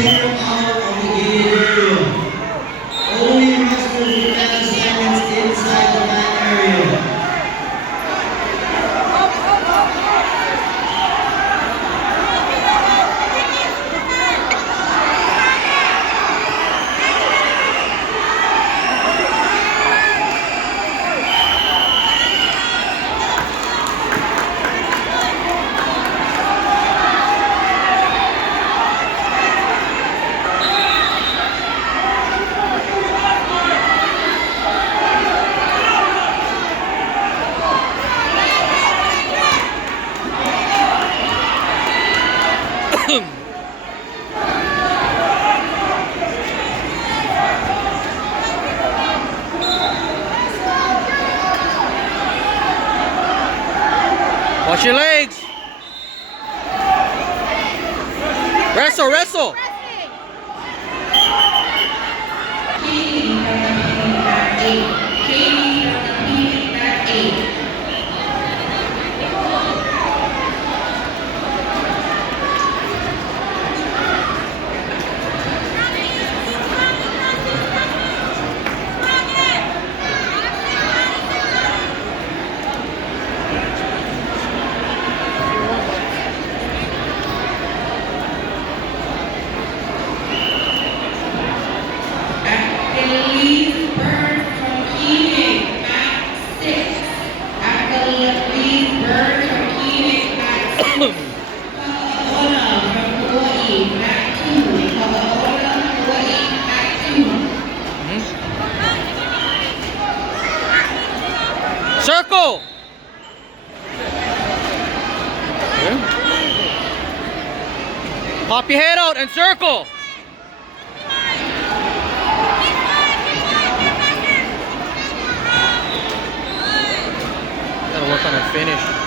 clear out of the gated area. Only wrestlers with that assignments inside the mat area. Watch your legs. Wrestle, wrestle. Circle. Okay. Pop your head out and circle. Gotta work on a finish.